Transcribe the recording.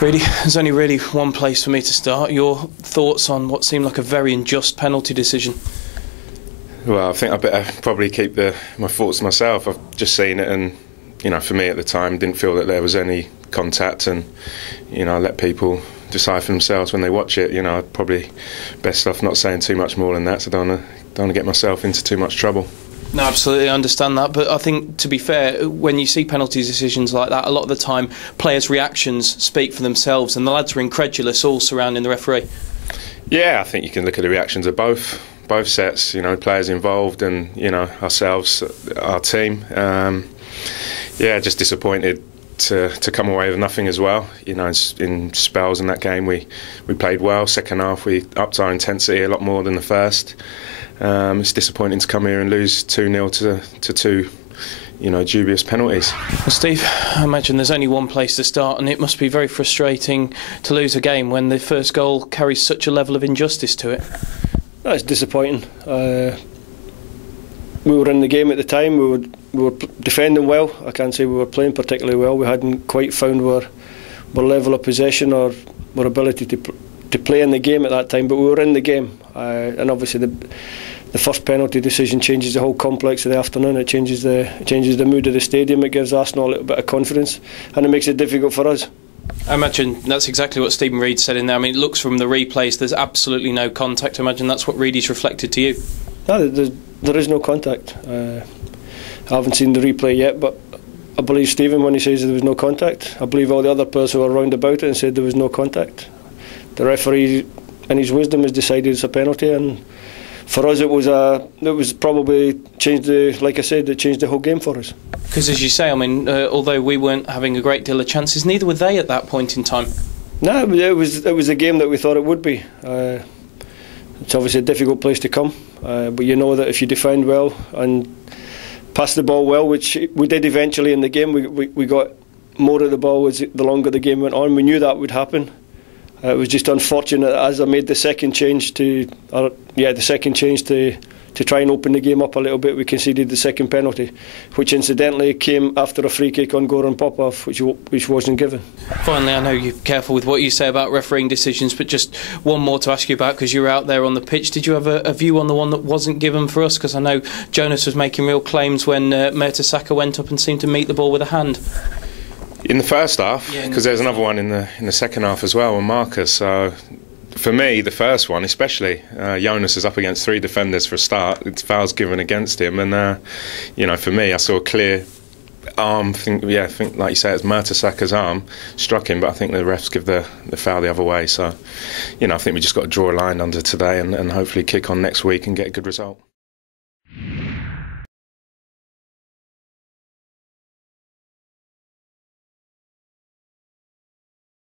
Really, there's only really one place for me to start. Your thoughts on what seemed like a very unjust penalty decision? Well, I think I better probably keep my thoughts to myself. I've just seen it, and for me at the time, didn't feel that there was any contact, and I let people decide for themselves when they watch it. I'd probably best off not saying too much more than that, so I don't want to get myself into too much trouble. No, absolutely, I understand that, but I think, to be fair, when you see penalty decisions like that, a lot of the time players' reactions speak for themselves, and the lads were incredulous all surrounding the referee. Yeah, I think you can look at the reactions of both sets, players involved and, ourselves, our team. Just disappointed to come away with nothing as well. In spells in that game we played well. Second half we upped our intensity a lot more than the first. It's disappointing to come here and lose 2-0 to two dubious penalties. Well, Steve, I imagine there's only one place to start, and it must be very frustrating to lose a game when the first goal carries such a level of injustice to it. That's disappointing. We were in the game at the time. We were defending well. I can't say we were playing particularly well. We hadn't quite found our level of possession or our ability to play in the game at that time, but we were in the game. And obviously the first penalty decision changes the whole complex of the afternoon. It changes the mood of the stadium. It gives Arsenal a little bit of confidence, and it makes it difficult for us. I imagine that's exactly what Steven Reid said in there. I mean, it looks from the replays there's absolutely no contact. I imagine that's what Reid's reflected to you. No, there is no contact. I haven't seen the replay yet, but I believe Steven when he says there was no contact. I believe all the other players who were around about it and said there was no contact. The referee, in his wisdom, has decided it's a penalty, and for us it was probably changed like I said, it changed the whole game for us. Because as you say, I mean, although we weren't having a great deal of chances, neither were they at that point in time. No, it was a game that we thought it would be. It's obviously a difficult place to come, but you know that if you defend well and pass the ball well, which we did eventually in the game, we got more of the ball as the longer the game went on. We knew that would happen. It was just unfortunate as I made the second change to try and open the game up a little bit. We conceded the second penalty, which incidentally came after a free kick on Goran Popov, which wasn't given. Finally, I know you're careful with what you say about refereeing decisions, but just one more to ask you about, because you were out there on the pitch. Did you have a view on the one that wasn't given for us? Because I know Jonas was making real claims when Mertesacker went up and seemed to meet the ball with a hand. In the first half, because there's another one in the second half as well on Marcus. So for me, the first one especially, Jonas is up against three defenders for a start. It's fouls given against him, and for me, I saw a clear arm. I think like you say, it's Mertesacker's arm struck him, but I think the refs give the foul the other way. So I think we just got to draw a line under today and hopefully kick on next week and get a good result.